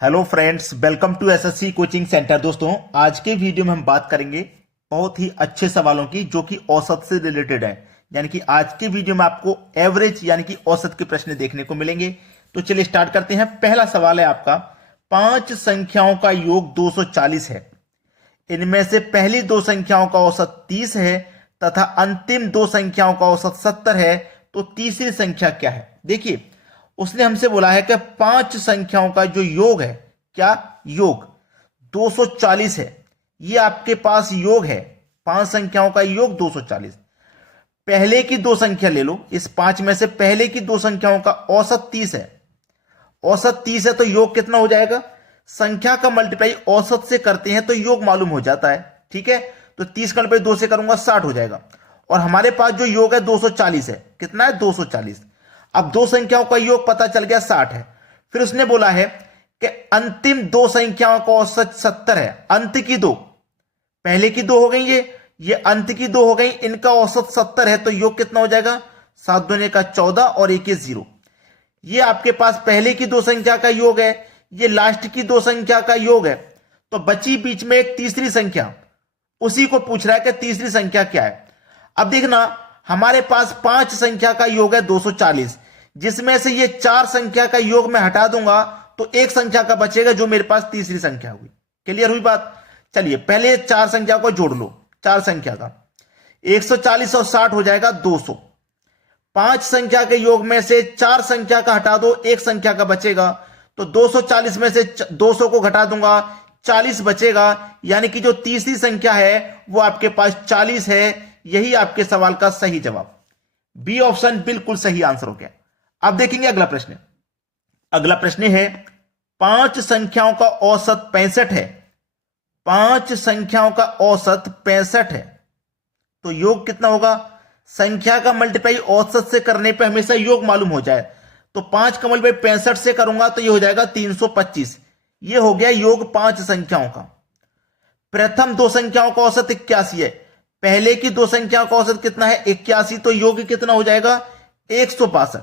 Hello friends, welcome to SSC coaching centre. दोस्तों, आज के वीडियो में हम बात करेंगे बहुत ही अच्छे सवालों की जो कि औसत से रिलेटेड है। यानी कि आज के वीडियो में आपको एवरेज यानी कि औसत के प्रश्न देखने को मिलेंगे। तो चलिए स्टार्ट करते हैं। पहला सवाल है आपका, पांच संख्याओं का योग 240 है। इनमें से पहली दो संख्याओं का औसत 30 है तथा अंतिम दो संख्याओं का औसत 70 है। तो तीसरी संख्या क्या है? देखिए, उसने हमसे बोला है कि पांच संख्याओं का जो योग है, क्या योग 240 है। ये आपके पास योग है, पांच संख्याओं का योग 240। पहले की दो संख्या ले लो, इस पांच में से पहले की दो संख्याओं का औसत 30 है। औसत 30 है तो योग कितना हो जाएगा? संख्या का मल्टीप्लाई औसत से करते हैं तो योग मालूम हो जाता है। ठीक है, तो 30 का मल्टीप्लाई 2 से करूंगा 60 हो जाएगा। और हमारे पास जो योग है 240 है। कितना है? 240। अब दो संख्याओं का योग पता चल गया 60 है। फिर उसने बोला है कि अंतिम दो संख्याओं का औसत 70 है। अंत की दो, पहले की दो हो गई, ये अंत की दो हो गई, इनका औसत 70 है। तो योग कितना हो जाएगा? 7 दूने का 14 और 1 0। ये आपके पास पहले की दो संख्या का योग है, ये लास्ट की दो संख्या का योग है। तो बची बीच में एक तीसरी संख्या, उसी को पूछ रहा है कि तीसरी संख्या क्या है। अब देखना, हमारे पास पांच संख्या का योग है 240, जिसमें से ये चार संख्या का योग मैं हटा दूंगा तो एक संख्या का बचेगा जो मेरे पास तीसरी संख्या हुई। क्लियर हुई बात? चलिए पहले चार संख्या को जोड़ लो। चार संख्या का 140 और 60 हो जाएगा 200। पांच संख्या के योग में से चार संख्या का हटा दो, एक संख्या का बचेगा। तो 240 में से 200 को घटा दूंगा, 40 बचेगा। यानी कि जो तीसरी संख्या है वो आपके पास 40 है। यही आपके सवाल का सही जवाब, बी ऑप्शन बिल्कुल सही आंसर हो गया। अब देखेंगे अगला प्रश्न। अगला प्रश्न है, पांच संख्याओं का औसत 65 है। पांच संख्याओं का औसत 65 है तो योग कितना होगा? संख्या का मल्टीप्लाई औसत से करने पे हमेशा योग मालूम हो जाए। तो 5 का मल्टीप्लाई 65 से करूंगा तो ये हो जाएगा 325। ये हो गया योग पांच संख्याओं का। प्रथम दो संख्याओं का औसत 81 है। पहले की दो संख्याओं का औसत कितना है? 81। तो योग कितना हो जाएगा? 162।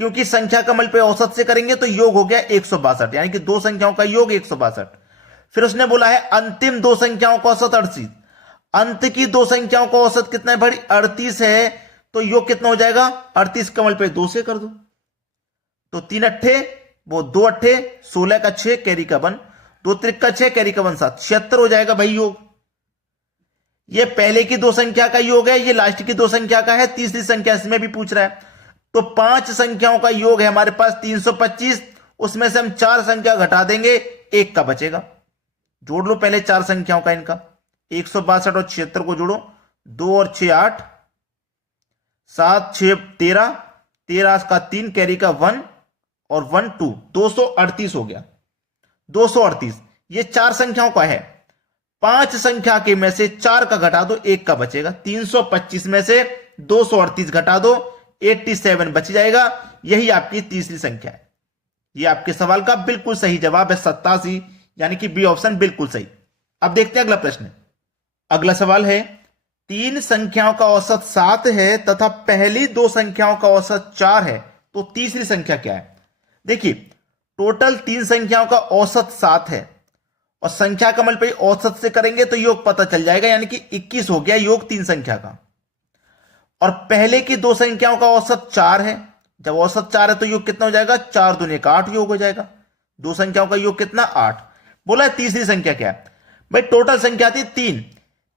क्योंकि संख्या का मल्टीप्लाई औसत से करेंगे तो योग हो गया 162, यानी कि दो संख्याओं का योग 162। फिर उसने बोला है अंतिम दो संख्याओं का औसत 38। अंत की दो संख्याओं का औसत कितना है भाई? 38 है। तो योग कितना हो जाएगा? 38 का मल्टीप्लाई 2 से कर दो तो 3 अट्ठे, वो 2 अट्ठे 16 का 6 कैरी का 1, 2 त्रिक का 6 कैरी का 1 7, 76 हो जाएगा भाई योग। ये पहले की दो संख्या का योग है, ये लास्ट की दो संख्या का है। तीसरी संख्या इसमें भी पूछ रहा है। तो पांच संख्याओं का योग है हमारे पास 325। उसमें से हम चार संख्या घटा देंगे, एक का बचेगा। जोड़ लो पहले चार संख्याओं का, इनका 162 और 76 को जोड़ो। 2 और 6 8, 7 6 13, 13 का 3 कैरी का 1 और 1 2, 238 हो गया। 238 ये चार संख्याओं का है। पांच संख्या के में से चार का घटा दो, एक का बचेगा। 325 में से 238 घटा दो, 87 बच जाएगा। यही आपकी तीसरी संख्या है। यह आपके सवाल का बिल्कुल सही जवाब है 87, यानी कि बी ऑप्शन बिल्कुल सही। अब देखते हैं अगला प्रश्न। अगला सवाल है, तीन संख्याओं का औसत 7 है तथा पहली दो संख्याओं का औसत 4 है। तो तीसरी संख्या क्या है? देखिए, टोटल तीन संख्याओं का औसत 7 है और संख्या का मल्टीप्लाई औसत से करेंगे तो योग पता चल जाएगा, यानी कि 21 हो गया योग तीन संख्या का। और पहले की दो संख्याओं का औसत 4 है। जब औसत 4 है तो योग कितना हो जाएगा? 4 दूने का 8 योग हो जाएगा। दो संख्याओं का योग कितना? 8। बोला तीसरी संख्या क्या है? भाई टोटल संख्या थी 3,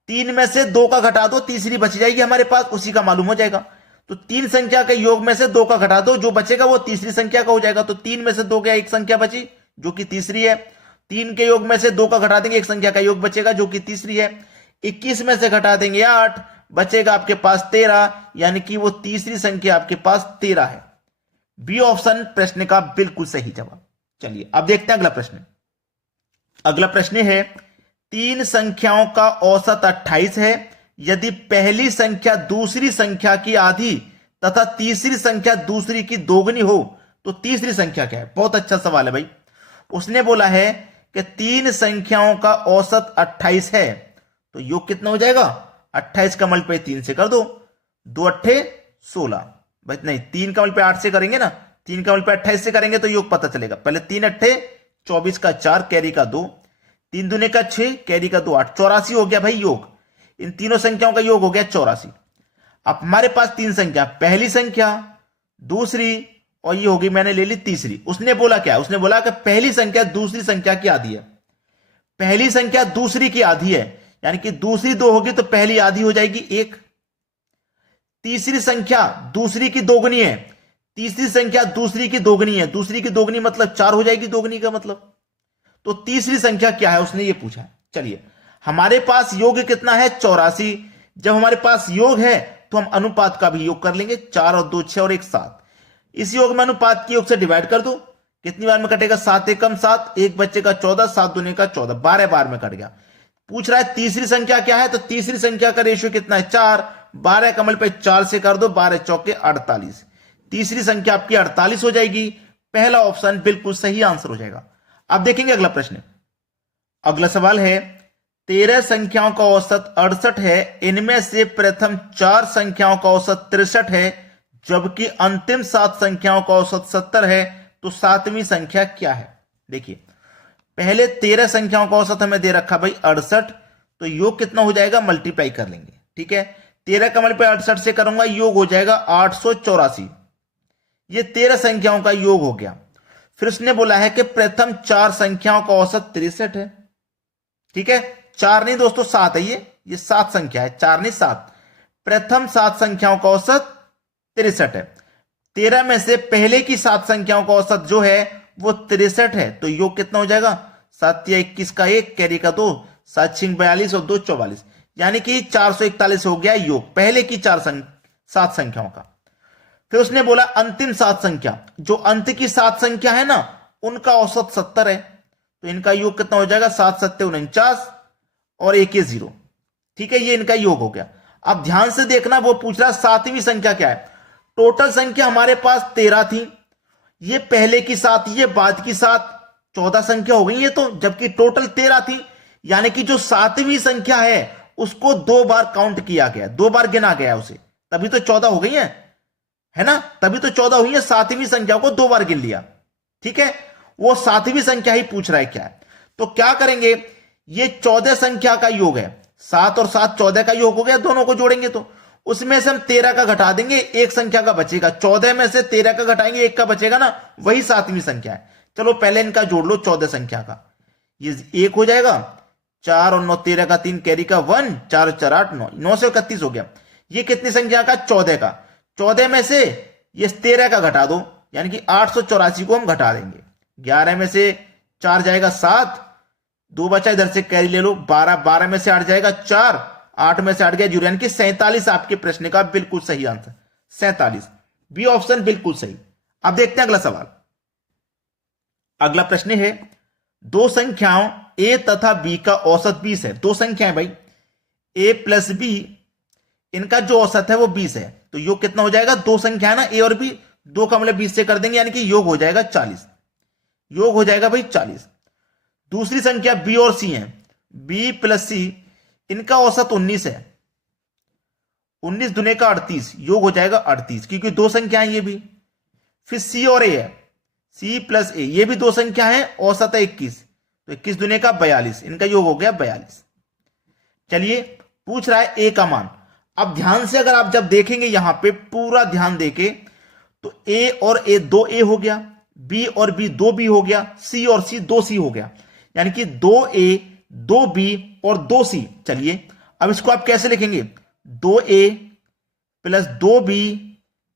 3 में से 2 का घटा दो, तीसरी बच जाएगी हमारे पास, उसी का मालूम हो जाएगा। तो तीन संख्या के योग में से 2 का घटा दो, जो बचेगा वो तीसरी संख्या का हो जाएगा। तो 3 में से 2 गया, एक संख्या बची जो कि तीसरी है। 3 के योग में से 2 का घटा देंगे, एक संख्या का योग बचेगा जो कि तीसरी है। 21 में से घटा देंगे 8, बचेगा आपके पास 13, यानी कि वो तीसरी संख्या आपके पास 13 है। बी ऑप्शन प्रश्न का बिल्कुल सही जवाब। चलिए अब देखते हैं अगला प्रश्न। अगला प्रश्न है, तीन संख्याओं का औसत 28 है। यदि पहली संख्या दूसरी संख्या की आधी तथा तीसरी संख्या दूसरी की दोगुनी हो तो तीसरी संख्या क्या है? बहुत अच्छा सवाल है भाई। उसने बोला है कि तीन संख्याओं का औसत 28 है तो योग कितना हो जाएगा? 28 का मल्टीप्लाई 3 से कर दो, 2 अट्ठे 16। भाई नहीं, 3 का मल्टीप्लाई 8 से करेंगे ना, 3 का मल्टीप्लाई 28 से करेंगे तो योग पता चलेगा। पहले 3 अट्ठे 24 का 4 कैरी का 2, 3 दूने का 6 कैरी का 2 8, 84 हो गया भाई योग। इन तीनों संख्याओं का योग हो गया 84। अब हमारे पास तीन संख्या, पहली संख्या, दूसरी और ये होगी मैंने ले ली तीसरी। उसने बोला क्या, उसने बोला कि पहली संख्या दूसरी संख्या की आधी है। पहली संख्या दूसरी की आधी है, यानी कि दूसरी 2 होगी तो पहली आधी हो जाएगी 1। तीसरी संख्या दूसरी की दोगुनी है, तीसरी संख्या दूसरी की दोगुनी है, दूसरी की दोगुनी मतलब 4 हो जाएगी, दोगुनी का मतलब। तो तीसरी संख्या क्या है उसने ये पूछा। चलिए, हमारे पास योग कितना है 84। जब हमारे पास योग है तो हम अनुपात का भी योग कर लेंगे, 4 और 2 6 और 1 7। इस योग में अनुपात के योग से डिवाइड कर दो, कितनी बार में कटेगा, 7 एकम 7, 1 बच्चे का 14, 7 दूने का 14, 12 बार में कट गया। पूछ रहा है तीसरी संख्या क्या है, तो तीसरी संख्या का रेशियो कितना है 4, 12 कमल पे 4 से कर दो, 12 चौके 48। तीसरी संख्या आपकी 48 हो जाएगी। पहला ऑप्शन बिल्कुल सही आंसर हो जाएगा। अब देखेंगे अगला प्रश्न। अगला सवाल है 13 संख्याओं का औसत 68 है, इनमें से प्रथम 4 संख्याओं का औसत 63 है, जबकि अंतिम 7 संख्याओं का औसत 70 है, तो 7वीं संख्या क्या है। देखिए, पहले 13 संख्याओं का औसत हमें दे रखा भाई 68, तो योग कितना हो जाएगा, मल्टीप्लाई कर लेंगे। ठीक है, 13 कमल पे 68 से करूंगा, योग हो जाएगा 884। ये 13 संख्याओं का योग हो गया। फिर उसने बोला है कि प्रथम 4 संख्याओं का औसत 63 है। ठीक है, 4 नहीं दोस्तों 7 है, ये 7 संख्या है, 4 नहीं 7। प्रथम 7 संख्याओं का औसत 63 है। 13 में से पहले की 7 संख्याओं का औसत जो है वो 63 है, तो योग कितना हो जाएगा, 7 या 21 का 1 कैरी का 2, 7 6 42 और 2 44, यानी कि 441 हो गया योग पहले की 7 संख्याओं का। फिर उसने बोला अंतिम 7 संख्या, जो अंत की 7 संख्या है ना, उनका औसत 70 है, तो इनका योग कितना हो जाएगा, 7 7 49 और 1 ये 0। ठीक है, ये इनका योग हो गया। अब ध्यान से देखना, वो पूछ रहा 7वीं संख्या क्या है। टोटल संख्या हमारे पास 13 थी, ये पहले की 7, ये बाद की 7, 14 संख्या हो गई ये तो, जबकि टोटल 13 थी। यानी कि जो 7वीं संख्या है उसको 2 बार काउंट किया गया, 2 बार गिना गया उसे, तभी तो 14 हो गई है ना, तभी तो 14 हुई है। 7वीं संख्या को 2 बार गिन लिया। ठीक है, वो 7वीं संख्या ही पूछ रहा है क्या है। तो क्या करेंगे, ये 14 संख्या का योग है, 7 और 7 14 का योग हो गया, दोनों को जोड़ेंगे तो उसमें से हम 13 का घटा देंगे, एक संख्या का बचेगा। 14 में से 13 का घटाएंगे, एक का बचेगा ना, वही 7वीं संख्या है। चलो पहले इनका जोड़ लो 14 संख्या का, ये 1 हो जाएगा, 4 और 9 13 का 3 कैरी का 1, 4 4 8 9, 9 से 31 हो गया। ये कितनी संख्या का, 14 का। 14 में से ये 13 का घटा दो, यानी कि 884 को हम घटा देंगे। 11 में से 4 जाएगा 7, 2 बचा, इधर से कैरी ले लो 12, 12 में से 8 जाएगा 4, 8 में से 8 गया 0, यानी कि 47 आपके प्रश्न का बिल्कुल सही आंसर, 47 बी ऑप्शन बिल्कुल सही। अब देखते हैं अगला सवाल। अगला प्रश्न है, 2 संख्याओं a तथा b का औसत 20 है। 2 संख्याएं भाई, a प्लस b, इनका जो औसत है वो 20 है, तो योग कितना हो जाएगा, 2 संख्या है ना a और b, 2 का मतलब 20 से कर देंगे, यानी कि योग हो जाएगा 40। योग हो जाएगा भाई 40। दूसरी संख्या b और c है, b प्लस c, इनका औसत 19 है, 19 दुने का 38, योग हो जाएगा 38, क्योंकि 2 संख्या है ये भी। फिर c और a है, c प्लस a, ये भी 2 संख्या है, औसत है 21, तो 21 दुने का 42, इनका योग हो गया 42। चलिए, पूछ रहा है a का मान। अब ध्यान से अगर आप जब देखेंगे यहां पे पूरा ध्यान देके, तो a और a 2a हो गया, b और b 2b हो गया, c और c 2c हो गया, यानी कि 2a 2b और 2c। चलिए अब इसको आप कैसे लिखेंगे, 2a plus 2b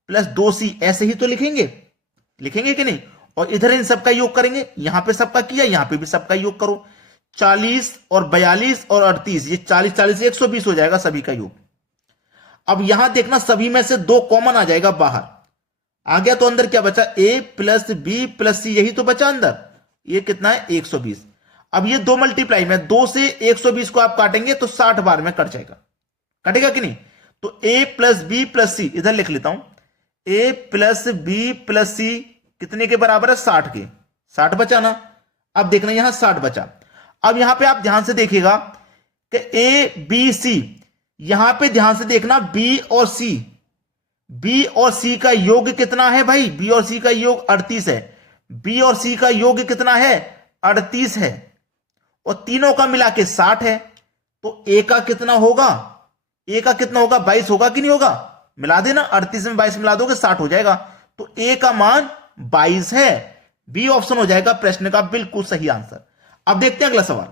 plus 2c, ऐसे ही तो लिखेंगे कि नहीं। और इधर इन सबका योग करेंगे, यहां पे सबका किया, यहां पे भी सबका योग करो। 40 और 42 और 38, ये 40 40 120 हो जाएगा सभी का योग। अब यहां देखना, सभी में से 2 कॉमन आ जाएगा बाहर, आ गया तो अंदर क्या बचा, a plus b plus c, यही तो बचा अंदर। ये कितना है 120। अब ये 2 मल्टीप्लाई में 2 से 120 को आप काटेंगे तो 60 बार में कट जाएगा, कटेगा कि नहीं। तो a plus b plus c, इधर लिख लेता हूं, a plus b plus c कितने के बराबर है, 60 के। 60 बचा ना। अब देखना यहां 60 बचा। अब यहां पे आप ध्यान से देखिएगा कि a b c, यहां पे ध्यान से देखना b और c का योग कितना है भाई, b और c का योग 38 है, b और c का योग कितना है 38 है और तीनों का मिला के 60 है, तो ए का कितना होगा? ए का कितना होगा? 22 होगा कि नहीं होगा? मिला देना, 38 में 22 मिला दोगे 60 हो जाएगा, तो ए का मान 22 है। बी ऑप्शन हो जाएगा प्रश्न का बिल्कुल सही आंसर। अब देखते हैं अगला सवाल।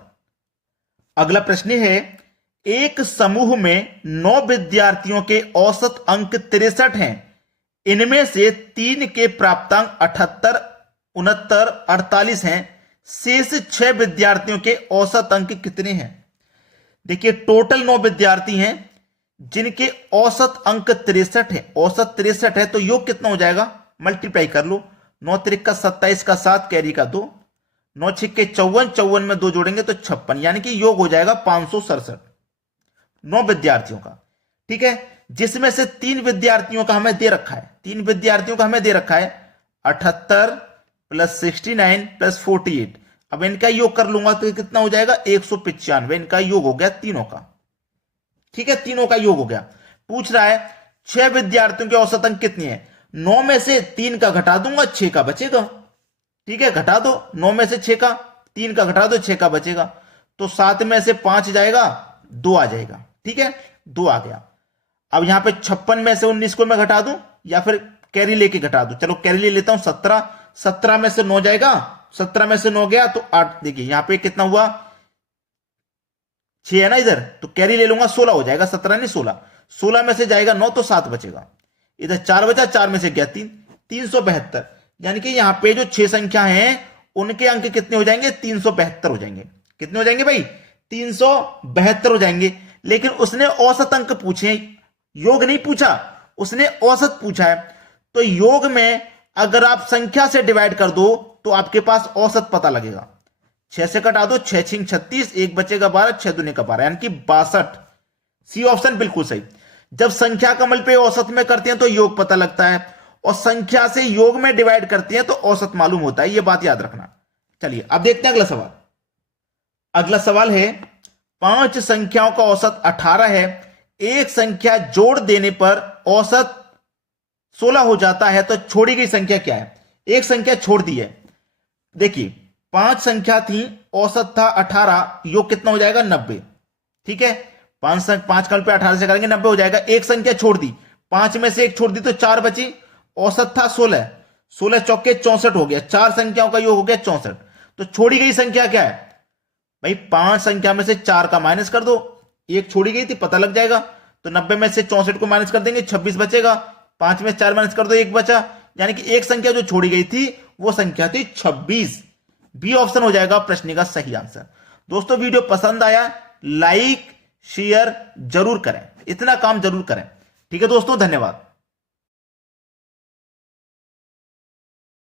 अगला प्रश्न है, एक समूह में 9 विद्यार्थियों के औसत अंक 63 हैं, इनमें से 3 के प्राप्तांक 78, 69, 48 हैं, शेष 6 विद्यार्थियों के औसत अंक कितने हैं? देखिए टोटल 9 विद्यार्थी हैं जिनके औसत अंक 63 है, औसत 63 है, तो योग कितना हो जाएगा? मल्टीप्लाई कर लो, 9 त्रिक का 27 का 7 कैरी का 2, 9 छिक्के 54, 54 में 2 जोड़ेंगे तो 56, यानी कि योग हो जाएगा 567 9 विद्यार्थियों का। ठीक है, जिसमें से 3 विद्यार्थियों का हमें दे रखा है, 3 विद्यार्थियों का हमें दे रखा है 78 प्लस 69 प्लस 48। अब इनका योग कर लूंगा तो कितना हो जाएगा? 195। इनका योग हो गया तीनों का। ठीक है, तीनों का योग हो गया। पूछ रहा है 6 विद्यार्थियों के औसत अंक कितने हैं? 9 में से 3 का घटा दूंगा, 6 का बचेगा। ठीक है, घटा दो, 9 में से 6 का 3 का घटा दो, 6 का बचेगा, तो 7 में से 5 जाएगा, 2 आ जाएगा। ठीक है, 2 आ गया। अब यहां पे 56 में से 19 को मैं घटा दूं या फिर कैरी लेके घटा दूं? चलो कैरी ले लेता हूं, 17, 17 में से 9 जाएगा, 17 में से 9 गया तो 8। देखिए यहां पे कितना हुआ? 6 है ना इधर, तो कैरी ले लूंगा, 16 हो जाएगा, 17 नहीं 16। 16 में से जाएगा 9 तो 7 बचेगा, इधर 4 बचा, 4 में से गया 3, 372। यानी कि यहां पे जो 6 संख्या हैं उनके अंक कितने हो जाएंगे? 372 हो जाएंगे। कितने हो जाएंगे भाई? 372 हो जाएंगे। लेकिन उसने औसत अंक पूछे, योग नहीं पूछा, उसने औसत पूछा है। तो योग में अगर आप संख्या से डिवाइड कर दो तो आपके पास औसत पता लगेगा। 6 से कटा दो, 6 छिंग 36, 1 बचेगा 12, 6 दूने का 12, यानी कि 62। सी ऑप्शन बिल्कुल सही। जब संख्या कमल पे औसत में करते हैं तो योग पता लगता है, और संख्या से योग में डिवाइड करते हैं तो औसत मालूम होता है, यह बात याद रखना। चलिए अब देखते हैं अगला सवाल। अगला सवाल है, 5 संख्याओं का औसत 18 है, एक संख्या जोड़ देने पर औसत 16 हो जाता है, तो छोड़ी गई संख्या क्या है? एक संख्या छोड़ दी है। देखिए 5 संख्या थी, औसत था 18, योग कितना हो जाएगा? 90। ठीक है, 5 कल पे 18 से करेंगे 90 हो जाएगा। एक संख्या छोड़ दी, 5 में से 1 छोड़ दी तो 4 बची, औसत था 16, 16 चौके 64 हो गया, 4 संख्याओं का योग हो गया 64। तो छोड़ी गई संख्या क्या है भाई? 5 संख्या में से 4 का माइनस कर दो, एक छोड़ी गई थी, पता लग जाएगा। तो 90 में से 64 को माइनस कर देंगे, 26 बचेगा, 5 में 4 माइनस कर दो, 1 बचा, यानी कि एक संख्या जो छोड़ी गई थी वो संख्या थी 26। बी ऑप्शन हो जाएगा प्रश्न का सही आंसर। दोस्तों वीडियो पसंद आया, लाइक शेयर जरूर करें, इतना काम जरूर करें। ठीक है दोस्तों, धन्यवाद।